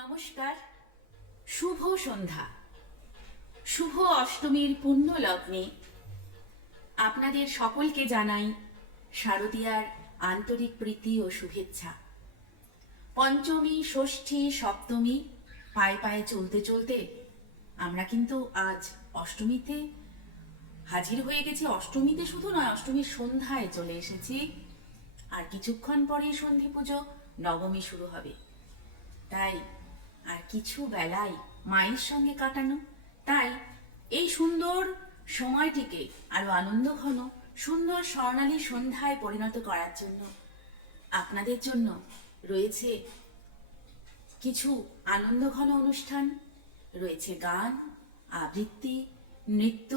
নমস্কার, শুভ সন্ধ্যা। শুভ অষ্টমীর পুণ্য লগ্নে আপনাদের সকলকে জানাই শারদীয়ার আন্তরিক প্রীতি ও শুভেচ্ছা। পঞ্চমী, ষষ্ঠী, সপ্তমী পায়ে পায়ে চলতে চলতে আমরা কিন্তু আজ অষ্টমীতে হাজির হয়ে গেছি। অষ্টমীতে শুধু নয়, অষ্টমীর সন্ধ্যায় চলে এসেছি। আর কিছুক্ষণ পরেই সন্ধি পুজো, নবমী শুরু হবে। তাই আর কিছু বেলায় মায়ের সঙ্গে কাটানো, তাই এই সুন্দর সময়টিকে আরো আনন্দঘন সুন্দর স্বর্ণালী সন্ধ্যায় পরিণত করার জন্য আপনাদের জন্য রয়েছে কিছু আনন্দঘন অনুষ্ঠান, রয়েছে গান, আবৃত্তি, নৃত্য।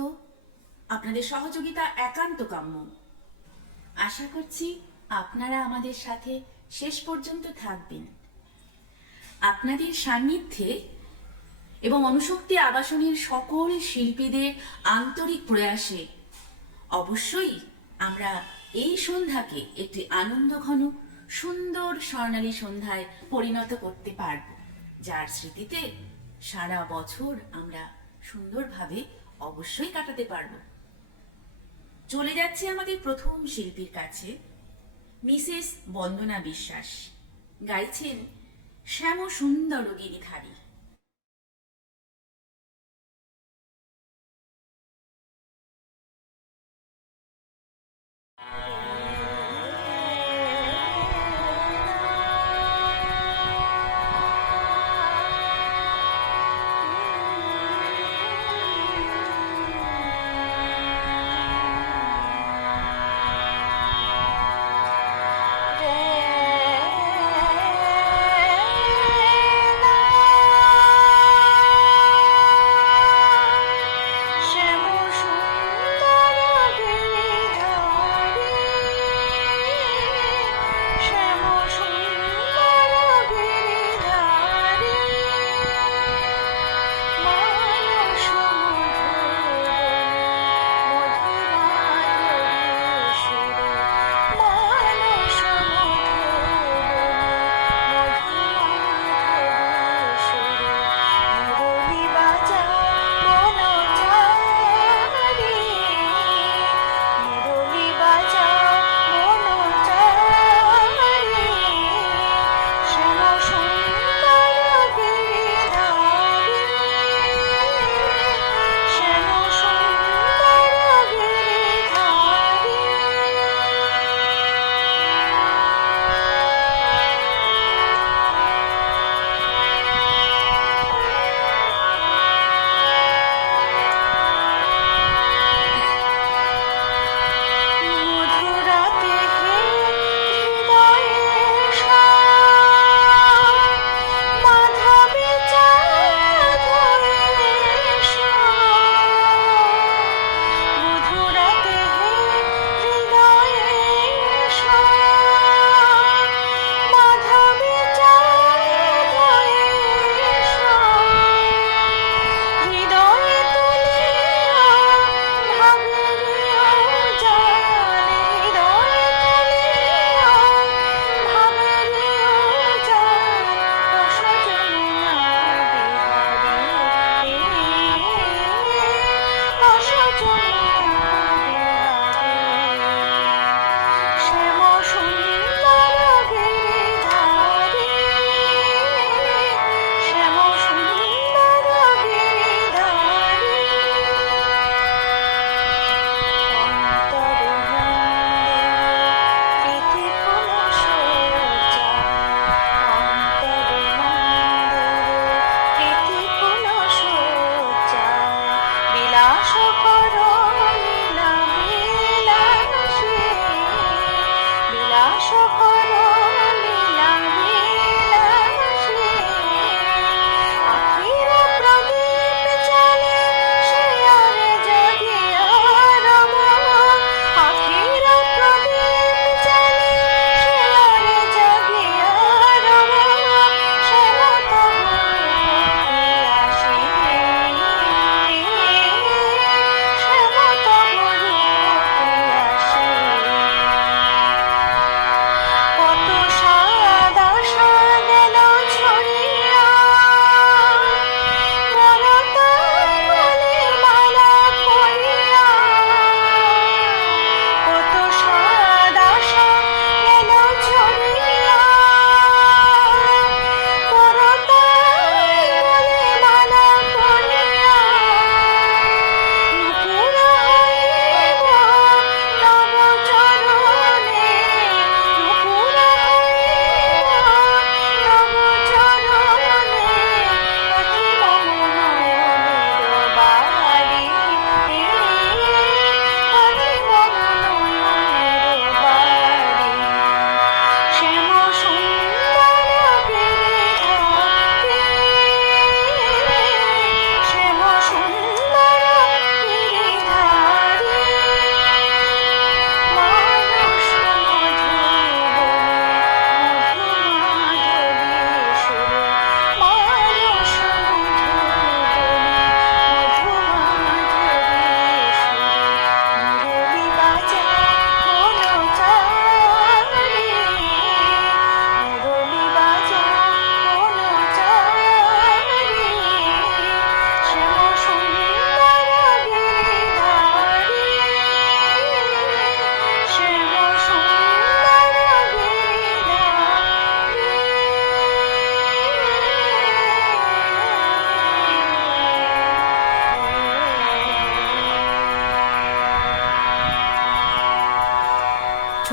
আপনাদের সহযোগিতা একান্ত কাম্য। আশা করছি আপনারা আমাদের সাথে শেষ পর্যন্ত থাকবেন। আপনাদের সান্নিধ্যে এবং অনুশক্তি আবাসনের সকল শিল্পীদের আন্তরিক প্রয়াসে অবশ্যই আমরা এই সন্ধ্যাকে একটি আনন্দঘন সুন্দর স্বর্ণালী সন্ধ্যায় পরিণত করতে পারব, যার স্মৃতিতে সারা বছর আমরা সুন্দরভাবে অবশ্যই কাটাতে পারব। চলে যাচ্ছে আমাদের প্রথম শিল্পীর কাছে। মিসেস বন্দনা বিশ্বাস গাইছেন শ্যাম সুন্দর গিরিধারী। না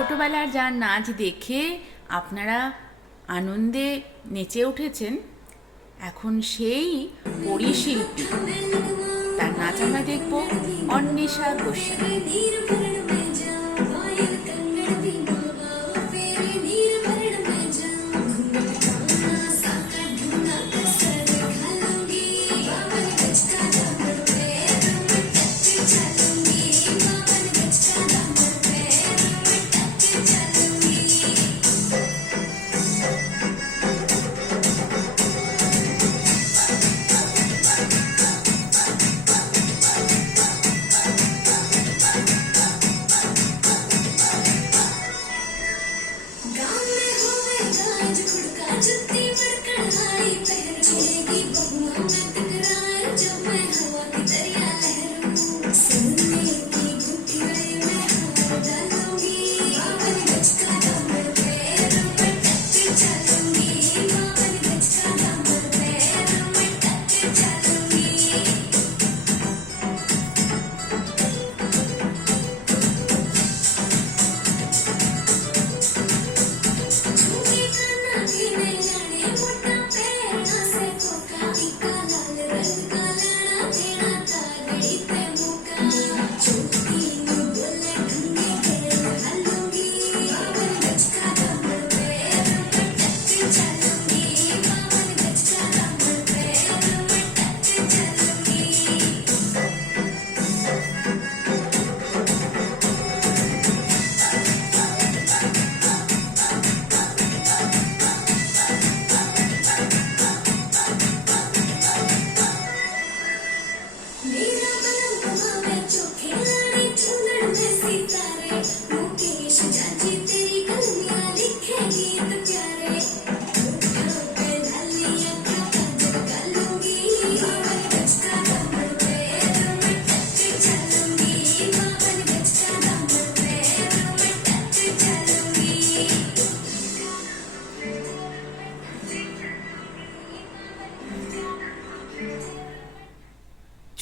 ছোটবেলার যার নাচ দেখে আপনারা আনন্দে নেচে উঠেছেন, এখন সেই পরিশিল্পী, তার নাচ আমরা দেখব অন্বেষা গোস্বামী।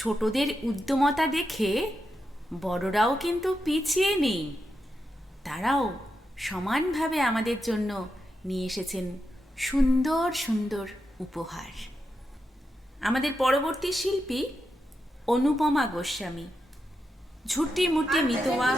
ছোটদের উদ্যমতা দেখে বড়রাও কিন্তু পিছিয়ে নেই, তারাও সমানভাবে আমাদের জন্য নিয়ে এসেছেন সুন্দর সুন্দর উপহার। আমাদের পরবর্তী শিল্পী অনুপমা গোস্বামী, ঝুটি মুটি মিতোয়া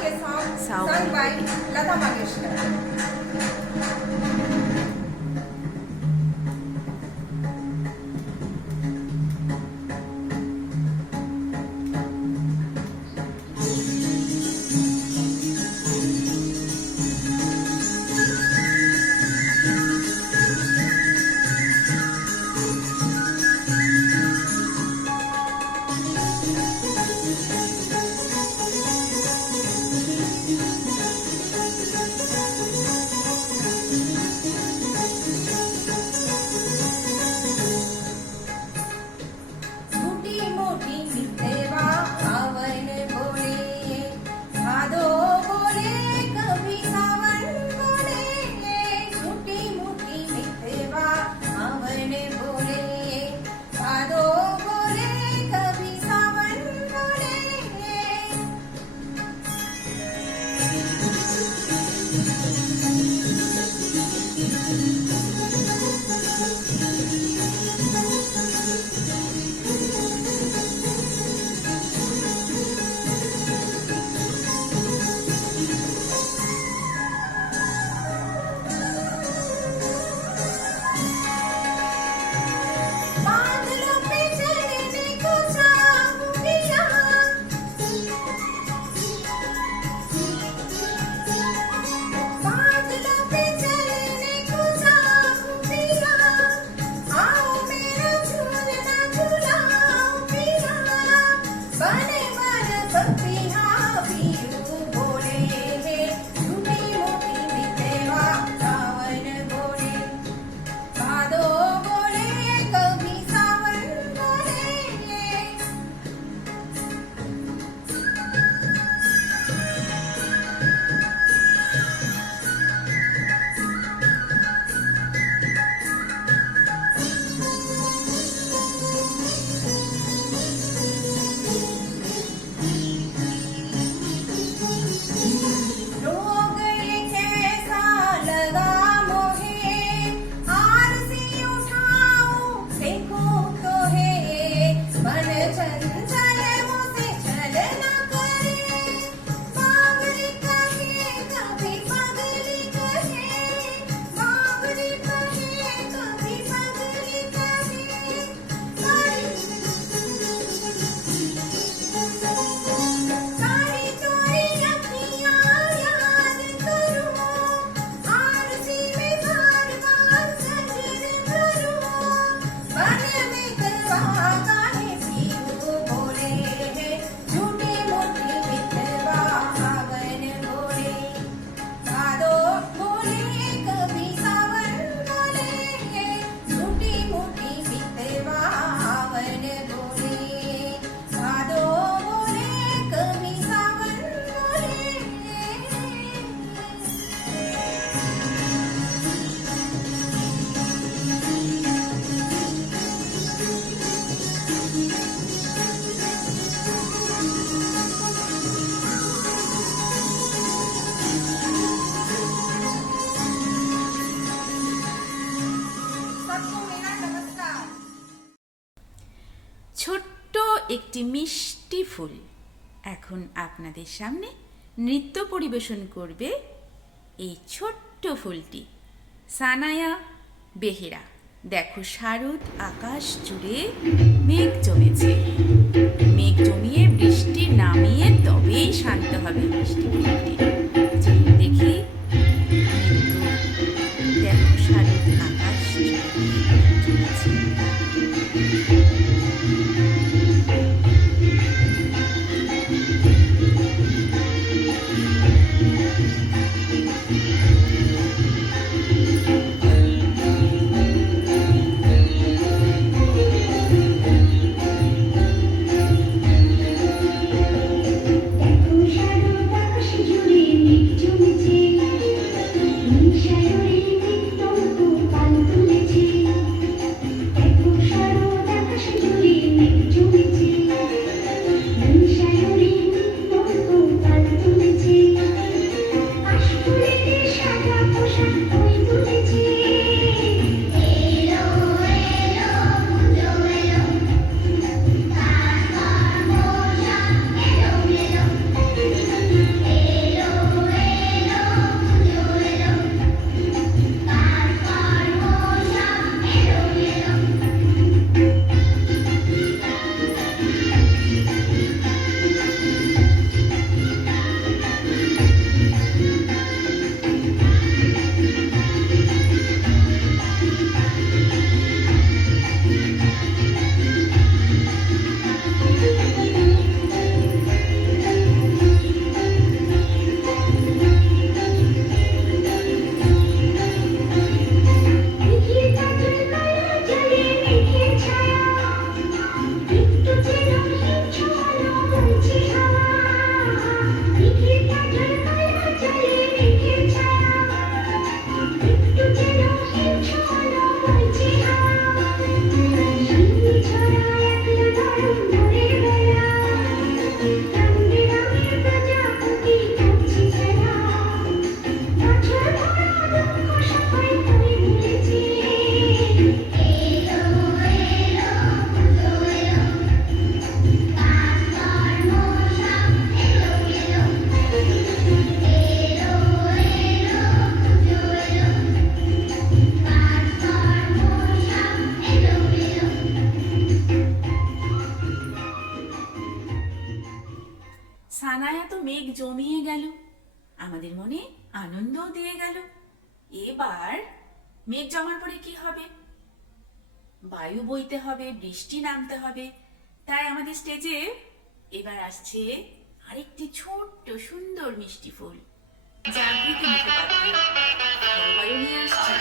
একটি মিষ্টি ফুল। এখন আপনাদের সামনে নৃত্য পরিবেশন করবে এই ছোট্ট ফুলটি, সানায়া বেহেরা। দেখো শারদ আকাশ জুড়ে মেঘ জমেছে। মেঘ জমিয়ে বৃষ্টি নামিয়ে তবেই শান্ত হবে মিষ্টি ফুলটি। চলুন দেখি নৃত্য। দেখো শারদ আকাশ জুড়ে মেঘ জমেছে। সানায়া তো মেঘ জমিয়ে গেল, আমাদের মনে আনন্দও দিয়ে গেল। এবার মেঘ জমার পরে কি হবে? বায়ু বইতে হবে, বৃষ্টি নামতে হবে। তাই আমাদের স্টেজে এবার আসছে আরেকটি ছোট্ট সুন্দর মিষ্টি ফুল, জাগৃতি মুখোপাধ্যায়। জলবায়ু নিয়ে আসছে।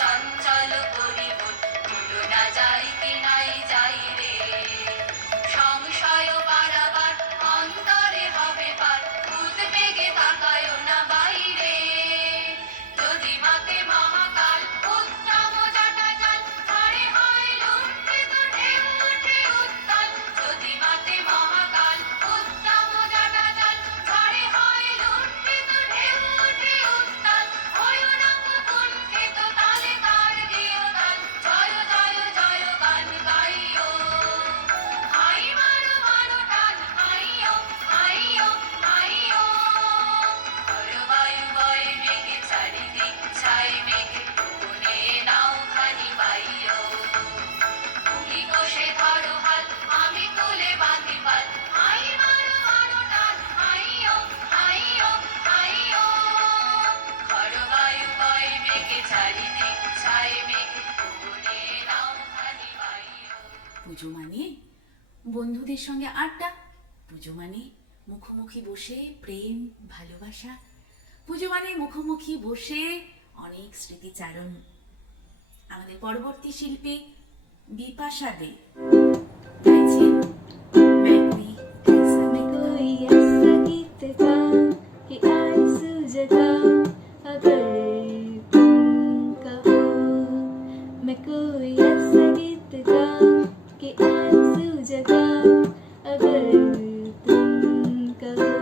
চঞ্চল করিব, ভুলো না যায় মাতে মহাকাল উত্তম জটা জল ঝড়ে হয় লুণ্ঠিত ঢেউ ওঠে উত্তাল যদি মাতে মহাকাল উত্তম জটা জল ঝড়ে হয় লুণ্ঠিত ঢেউ ওঠে উত্তাল ভয়ানক কুণ্ঠিত তালে তার দিও তাল জয় জয় জয় গান গাইও হাই মারো মারো টান হাইও হাইও হাইও বায়ু বয় মেঘে চারিদিক ছাই মেঘে কোনে নাও খানি পাইও তুমি কোষে ধরো হাল আমি তুলে বাঁধি পাল হাই মারো মারো টান হাইও হাইও হাইও বায়ু বয় মেঘে চারিদিক ছাই মেঘে কোনে নাও খানি পাইও পুজো মানে বন্ধুদের সঙ্গে আড্ডা, পুজো মানে মুখোমুখি বসে প্রেম ভালোবাসা, পুজো মানে মুখোমুখি বসে অনেক স্মৃতিচারণ। আমাদের পরবর্তী শিল্পী বিপাশা দে গাইছেন मैं कोई ऐसा मैं कोई ऐसा गीत गा कि आरज़ू जगा अगर तुम कहो मैं कोई ऐसा गीत गा कि आरज़ू जगा अगर तुम कहो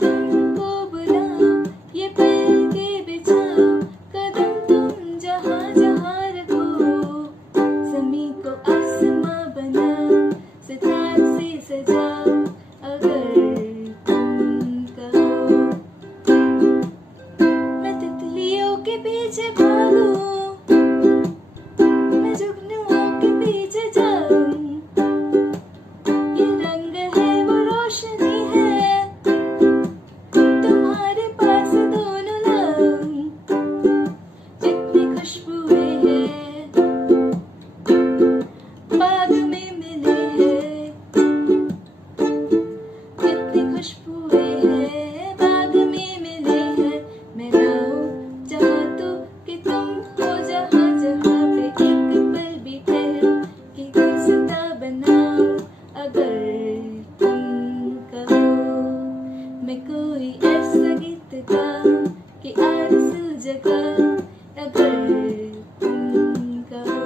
तुमको बुलाओ ये पल के बिछाओ कदम तुम जहाँ जहाँ रखो ज़मीं को आसमां बनाओ सितार से सजाओ अगर तुम कहो मैं तितलियों के पीछे भागूं मैं जुगनुओं के पीछे जाऊं ये रंग है वो रोशनी है तुम्हारे पास दोनों लाऊं जितनी खुशबुएं हैं बाग में मिले हैं कितनी खुशबुएं हैं बाग में मिले हैं मैं लाऊं जहाँ तो कि तुम हो जहाँ जहाँ पे एक पल भी ठहरो कि गुलसिता बनाओ अगर तुम कहो मैं कोई ऐसा गीत गाऊं कि आरज़ू जगा अगर तुम कहो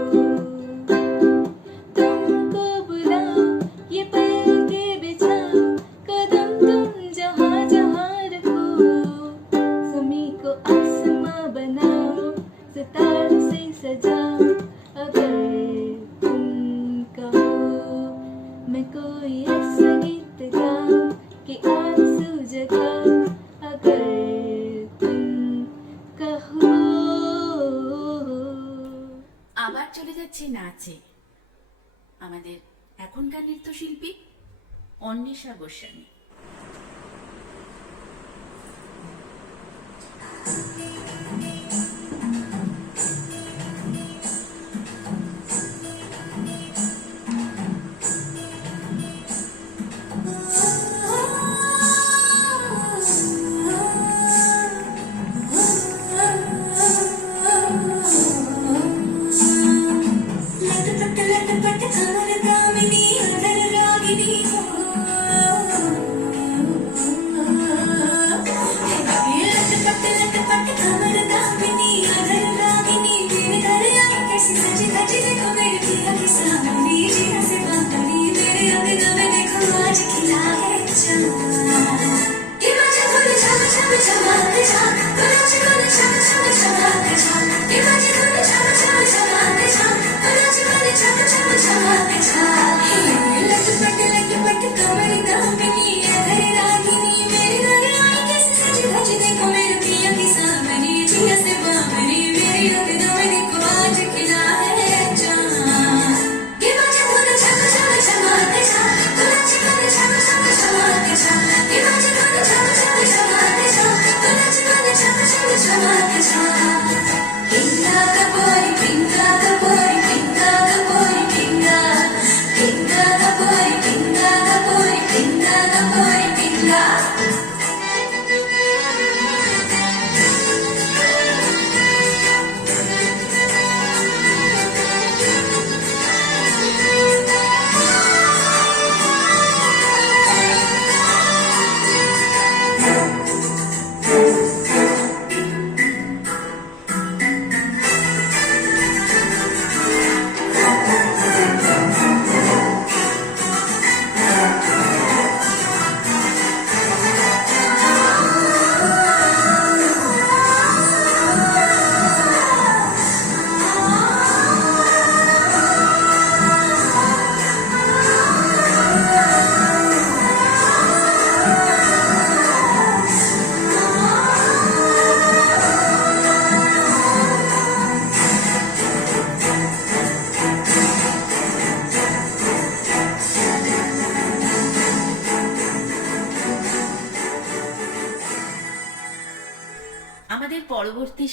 तुमको बुलाओ ये पल के बिछाओ कदम तुम जहाँ जहाँ रखो ज़मीं को आसमां बनाओ सितार से सजाओ अगर तुम कहो मैं कोई ऐसा गीत गाऊं कि आरज़ू जगा अगर तुम कहो আবার চলে যাচ্ছে নাচে আমাদের এখনকার নৃত্যশিল্পী অন্বেষা গোস্বামী। लटपट लटपट खबर दामिनी अधर रागिनी हो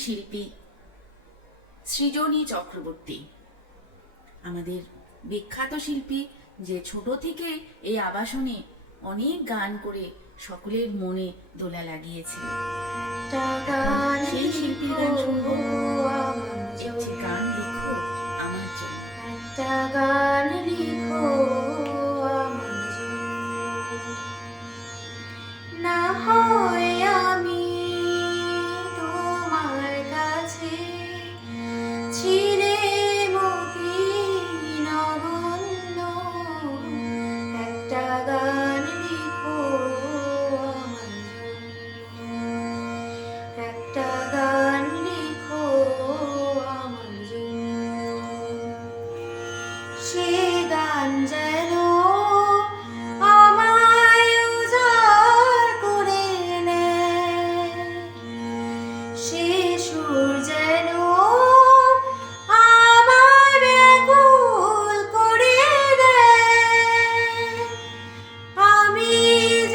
শিল্পী সৃজনী চক্রবর্তী, আমাদের বিখ্যাত শিল্পী, যে ছোট থেকে এই আবাসনে অনেক গান করে সকলের মনে দোলা লাগিয়েছে। সেই শিল্পীর গান শুনবো, একটি গান লিখো আমার জন্য। একটা গান লিখো আমার জন্য, না হয় আমি তোমার কাছে চিরে মতি নগণ্য। একটা গান লিখো আমার জন্য, একটা গান লিখো আমার জন্য। সে গান যেন আমায় উজাড় করে নেয়, সে সুর যেন আমায় ব্যাকুল করে দেয়। আমি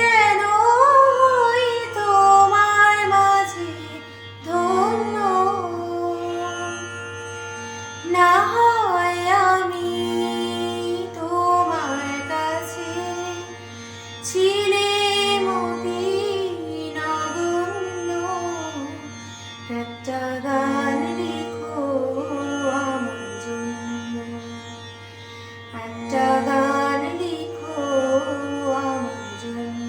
যেন হই তোমার মাঝে ধন্য, না হয় আমি তোমার কাছে ছিলে মতি নগণ্য। একটা গান লিখো আমার জন্য, একটা গান লিখো আমার জন্য।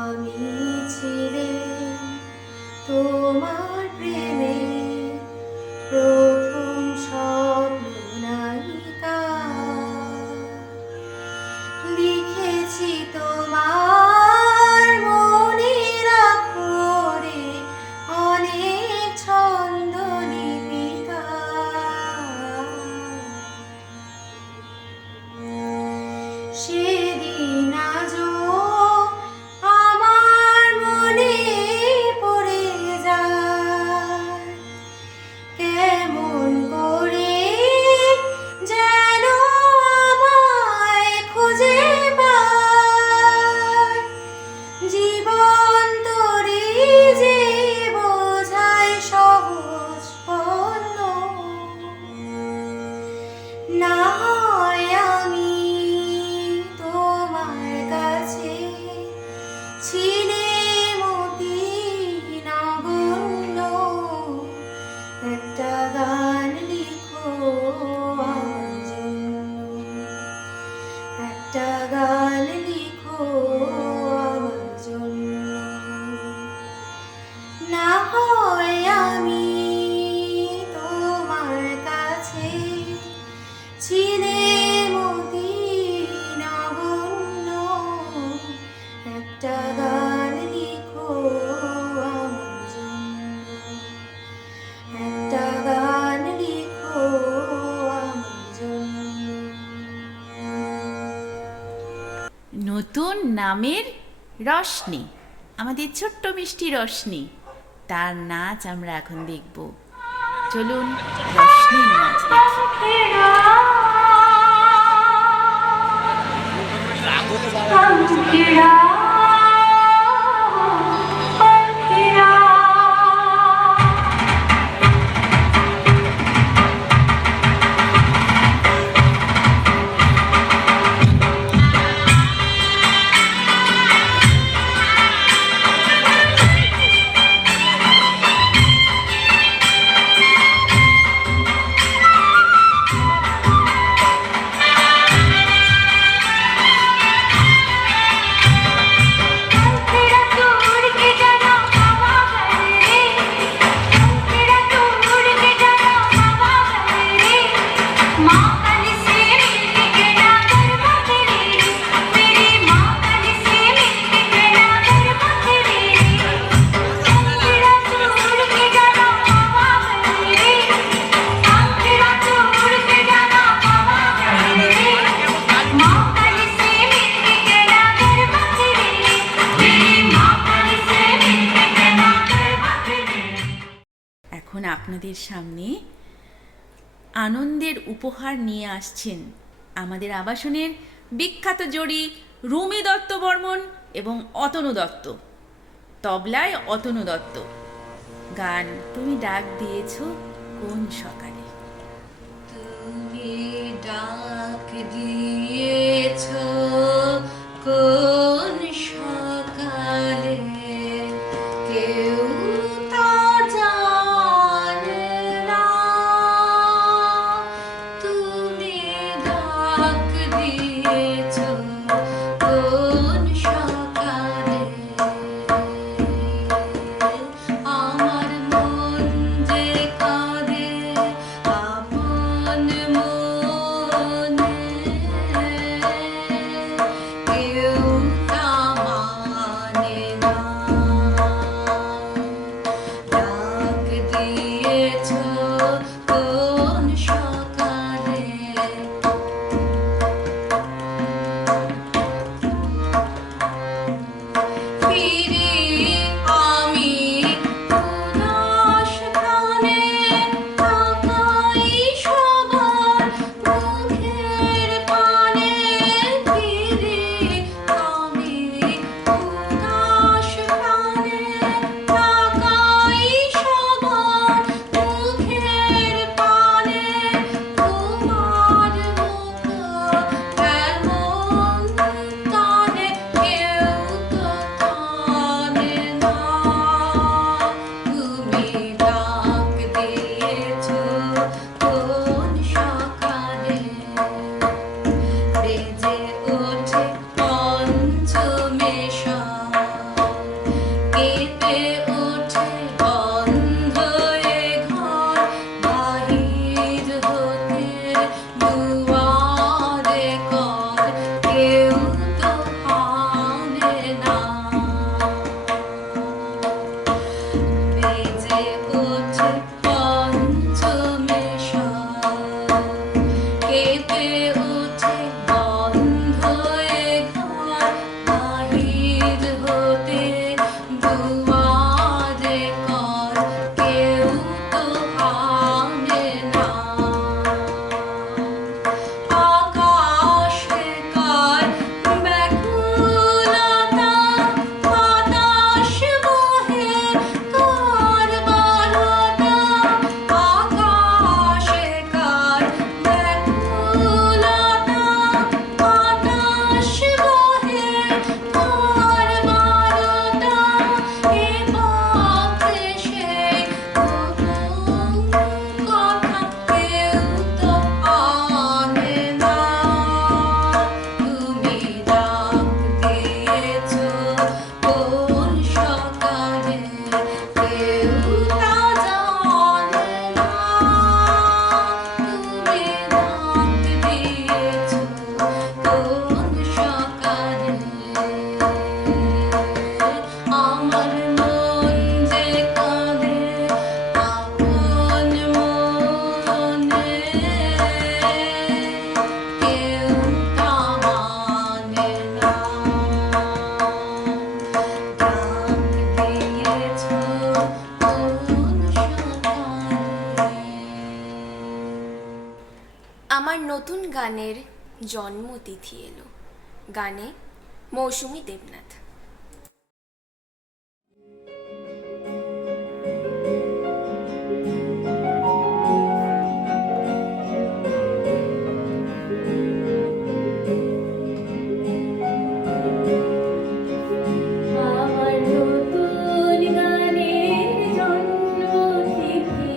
আমি ছিলে তোমার প্রেমে প্রথম স্বপ্ন নায়িকা, লিখেছি তোমার মনের অক্ষরে অনেক ছন্দ লিপিকা। সেদিন আজও আমার মনে পড়ে যায়, কেমন করে যেন আমায় খুঁজে পায়। জীবন তরি যে বোঝায় সহজ পণ্য, না হয় আমি তোমার কাছে ছিলে মতি নগণ্য। একটা গান লিখো আমার জন্য, একটা গান লিখো আমার জন্য। না হয় আমি তোমার কাছে ছিলে মতি নগণ্য। একটা গান লিখো আমার জন্য, একটা গান লিখো আমার জন্য। নতুন নামের রশনি, আমাদের ছোট্ট মিষ্টি রশনি, তার নাচ আমরা এখন দেখব। চলুন রশনির নাচ দেখি। এখন আপনাদের সামনে আনন্দের উপহার নিয়ে আসছেন আমাদের আবাসনের বিখ্যাত জড়ি রুমি দত্ত বর্মন এবং অতনু দত্ত। তবলায় অতনু দত্ত, গান তুমি ডাক দিয়েছো কোন সকালে। তুমি ডাক দিয়েছ কোন সকালে, কেউ তা জানে না। তুমি ডাক দিয়েছ কোন সকালে, আমার মন যে কাঁদে আপন মনে, কেউ তা মানে না। ডাক দিয়েছ কোন সকালে, ফিরে আমি উদাস প্রাণে তাকাই সবার মুখের পানে। ফিরে আমি উদাস প্রাণে তাকাই সবার মুখের পানে। তোমার মুখ এমন টানে কেউ তো টানে না। তুমি ডাক দিয়েছ কোন সকালে, বেজে ওঠে পঞ্চমেশা, কেঁপে ওঠে বন্ধ এ ঘর, বাহির হতে দুয়ারে কর, কেউ তো আনে না। বেজে ওঠে পঞ্চমেশা, কেঁপে ওঠে বন্ধ এ ঘর, বাহির হতে দুয়ারে কর, কেউ তো আনে না। আকাশে কার ব্যাকুলতা, বাতাস বহে কার বারতা। আকাশে কার ব্যাকুলতা, বাতাস বহে কার বারতা। এ পথে সেই গোপন কথা কেউ তো আনে না। তুমি ডাক দিয়েছ কোন সকালে, কেউ তা জানে না। তুমি ডাক দিয়েছ কোন সকালে, আমার মন যে কাঁদে আপন মনে, কেউ তা মানে না। ডাক দিয়েছ কোন সকালে। আমার নতুন গানের জন্মতিথি এলো। গানে মৌসুমী দেবনাথ। আমার নতুন গানের জন্মতিথি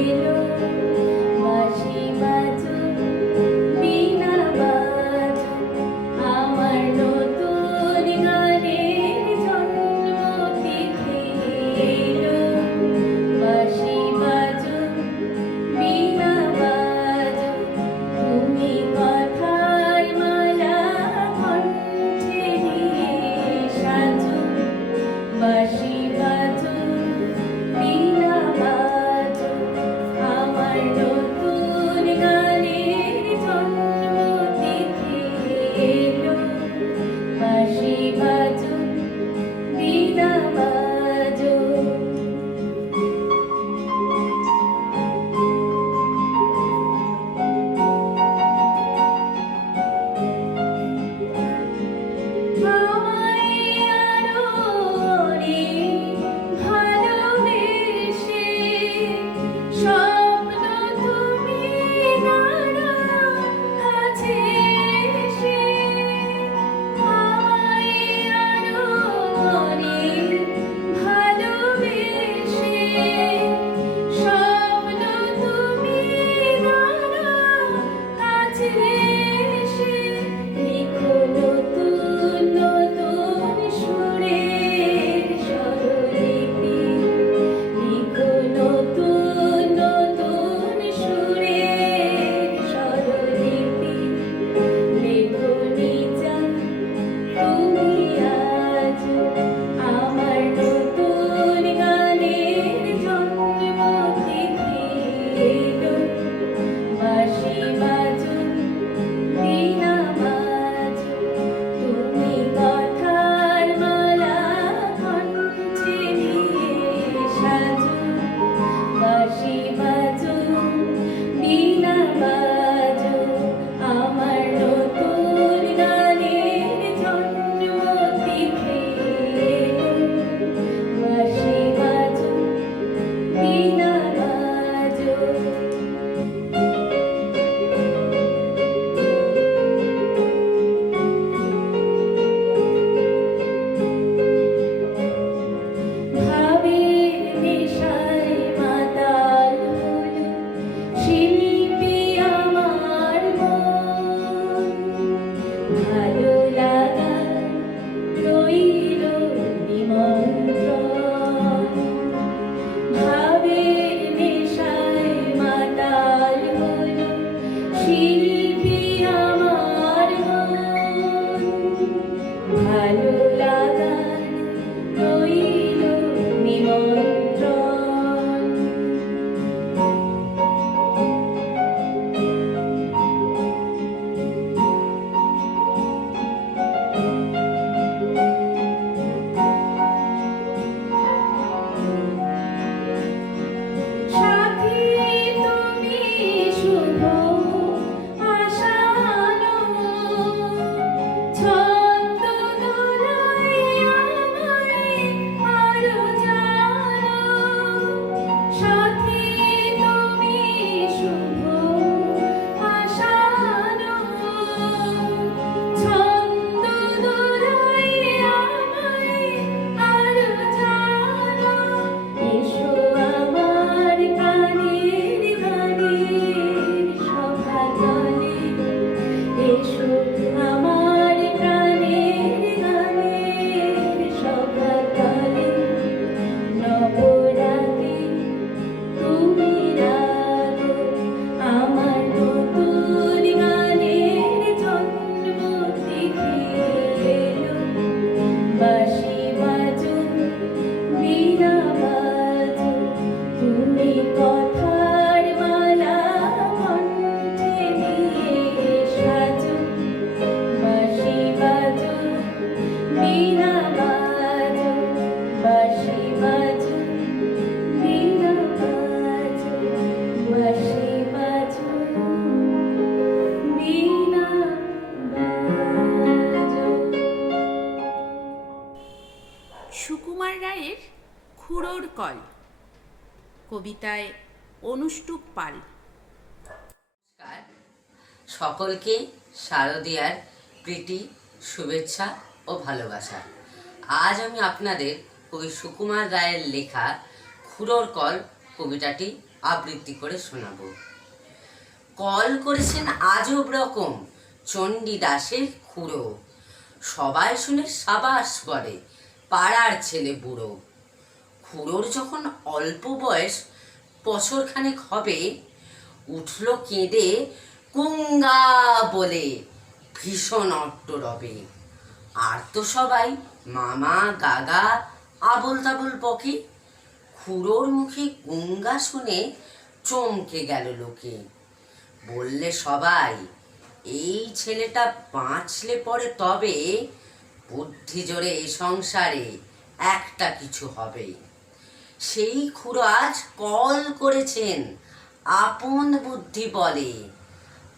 এলো, বাঁশি বাজুক বীণা বাজুক। আমার নতুন গানের কবিতায় অনুষ্টুপ পাল। নমস্কার সকলকে শারদীয়ার প্রীতি, শুভেচ্ছা ও ভালোবাসা। আজ আমি আপনাদের কবি সুকুমার রায়ের লেখা খুড়োর কল কবিতাটি আবৃত্তি করে শোনাব। কল করেছেন আজব রকম চণ্ডীদাসের খুড়ো, সবাই শুনে সাবাস করে পাড়ার ছেলে বুড়ো। খুড়োর যখন অল্প বয়স বছরখানেক হবে, উঠল কেঁদে কুঙ্গা বলে ভীষণ অট্টরবে। আর তো সবাই মামা গাগা আবল তাবল বকে। খুড়োর মুখে গুঙ্গা শুনে চমকে গেল লোকে। বললে সবাই, এই ছেলেটা বাঁচলে পরে তবে বুদ্ধি জোরে এ সংসারে একটা কিছু হবে। সেই খুড়ো আজ কল করেছেন আপন বুদ্ধি বলে,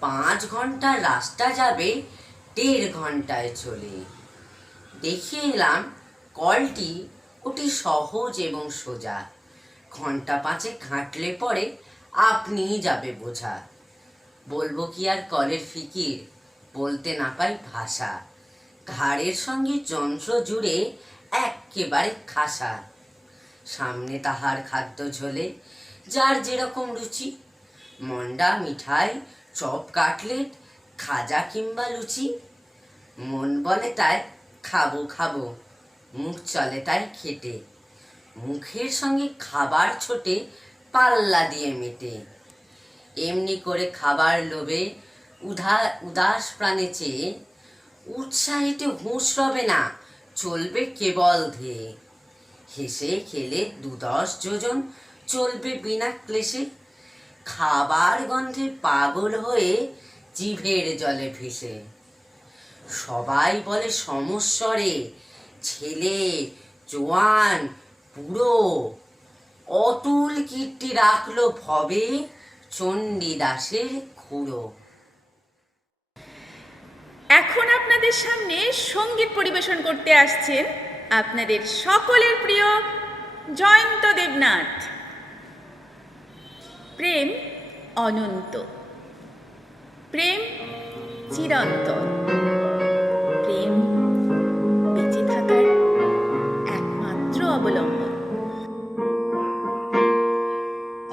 5 ঘন্টার রাস্তা যাবে 1.5 ঘন্টায় চলে। দেখে এলাম কলটি অতি সহজ এবং সোজা, ঘন্টা 5 ঘাঁটলে পরে আপনিই যাবে বোঝা। বলবো কি আর কলের ফিকির, বলতে না পাই ভাষা। ঘাড়ের সঙ্গে যন্ত্র জুড়ে এক্কেবারে খাসা। সামনে তাহার খাদ্য ঝোলে যার যেরকম রুচি, মন্ডা, মিঠাই, চপ, কাটলেট, খাজা কিংবা লুচি। মন বলে তাই খাবো খাবো, মুখ চলে তাই খেটে। মুখের সঙ্গে খাবার ছোটে পাল্লা দিয়ে মেটে। এমনি করে খাবার লোভে উদাস প্রাণে চেয়ে উৎসাহিতে হুঁশ রবে না, চলবে কেবল ধেয়ে। হেসে খেলে 2-10 যোজন চলবে বিনা ক্লেশে। খাবার গন্ধে পাগল হয়ে জিভের জলে ভেসে। সবাই বলে সমস্বরে, ছেলে, জোয়ান, বুড়ো, অতুল কীর্তি রাখলো ভবে চণ্ডীদাসের খুড়ো। এখন আপনাদের সামনে সঙ্গীত পরিবেশন করতে আসছেন আপনাদের সকলের প্রিয় জয়ন্ত দেবনাথ। প্রেম অনন্ত, প্রেম চিরন্তন, প্রেম বেঁচে থাকার একমাত্র অবলম্বন।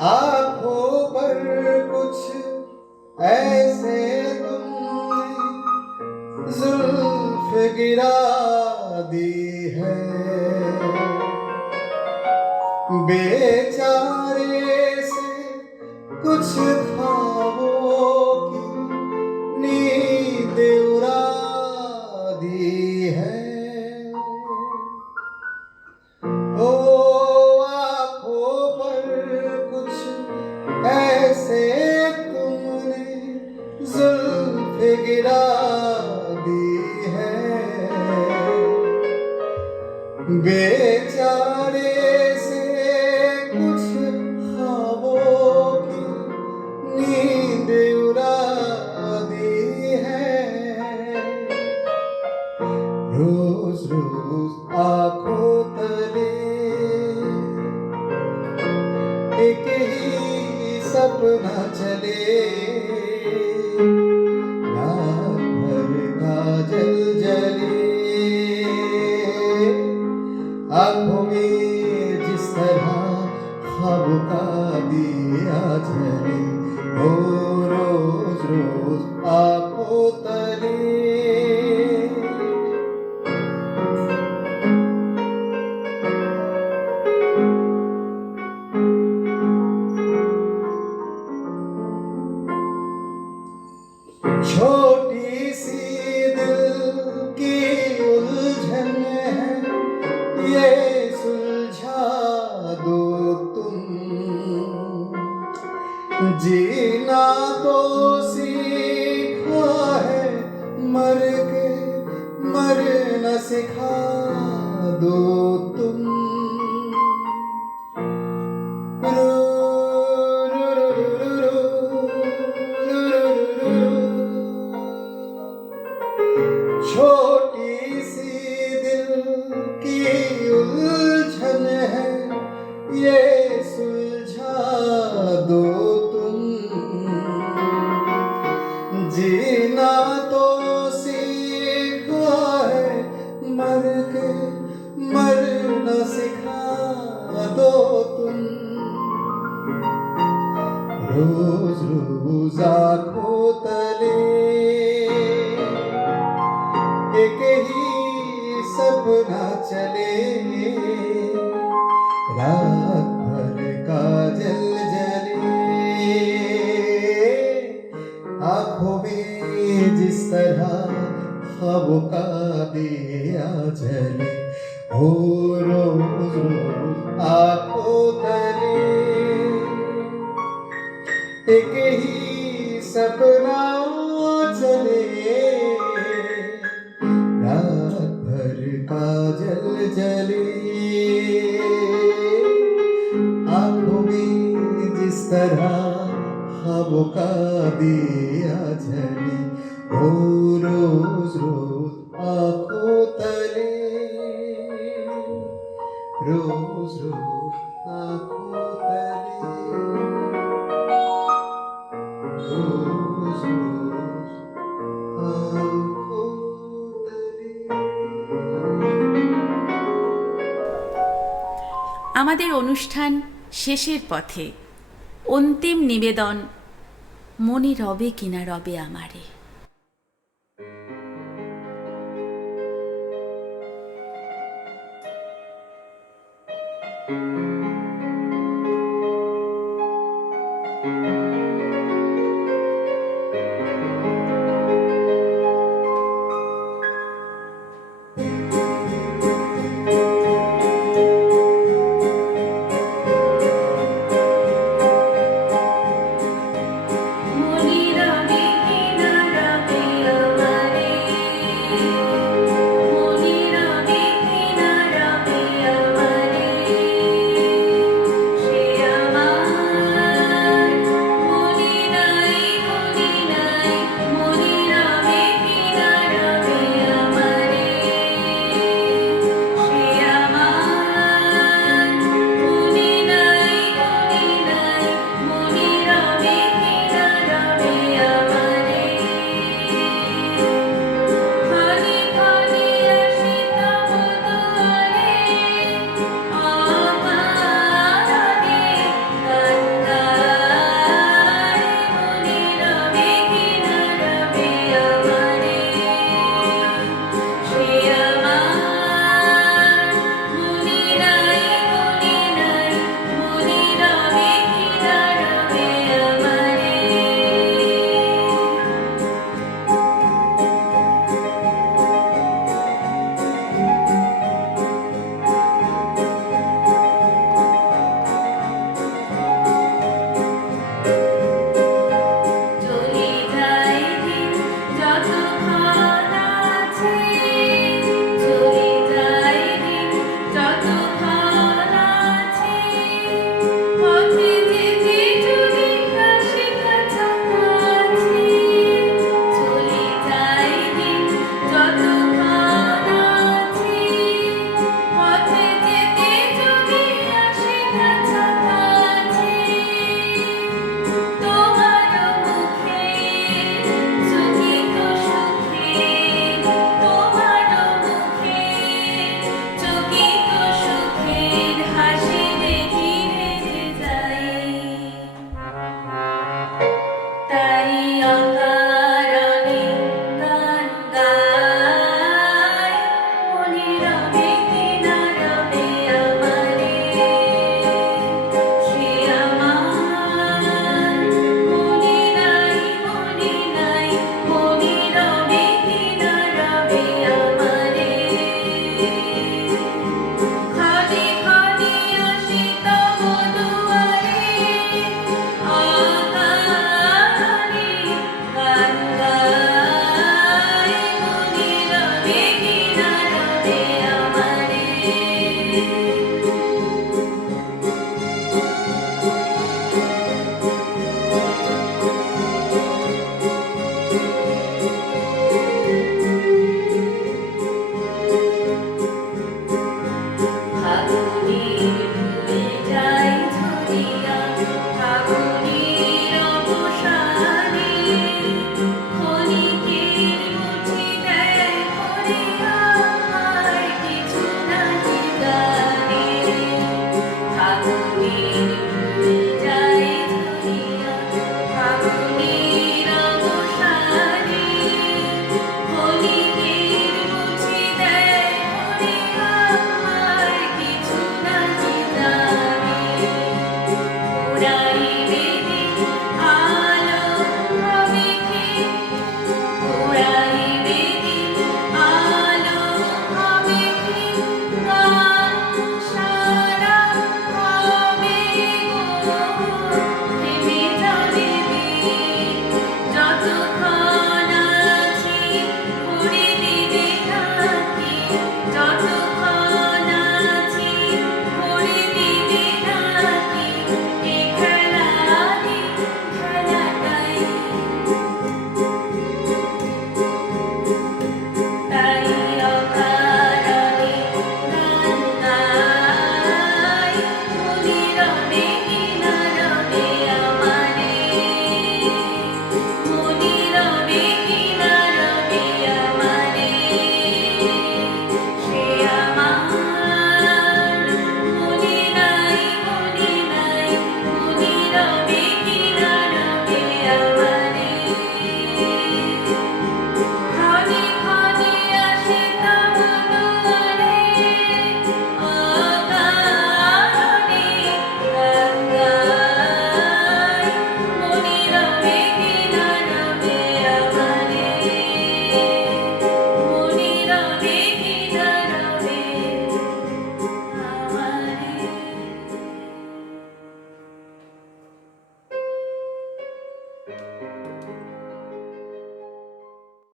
आँखों पर कुछ ऐसे तुमने जुल्फ गिरा दी है, बेचारे से कुछ ख्वाबों की नींद उड़ा दी है। ओ आँखों पर कुछ ऐसे तुमने जुल्फ गिरा दी है, बेचारे से कुछ ख्वाबों की नींद उड़ा दी है। रोज रोज आँखों तले एक ही सपना चले, रात भर काजल जले, आँखों में जिस तरह ख्वाब का दिया जले। ओ रोज रोज आँखों तले छोटी सी दिल की उलझन है, ये सुलझा दो तुम। जीना तो सीखा है, मर के मर न सिखा दो तुम। छोटी सी दिल की उलझन है, ये सुलझा दो तुम, जीना तो सीखा है मर के मरना सिखा दो तुम। रोज रोज आँखों तले एक ही सपना चले, रात भर का जल जले, आँखों में जिस तरह ख्वाबों का दिया जले। हो रोज रोज आँखों तले एक ही सपना चले, रात भर का जल जले, आँखों में जिस तरह ख्वाबों का दिया जले। ओ रोज रोज आँखों तले, रोज रोज आँखों तले, रोज रोज आँखों तले। আমাদের অনুষ্ঠান শেষের পথে। অন্তিম নিবেদন, মনে রবে কিনা রবে আমারে।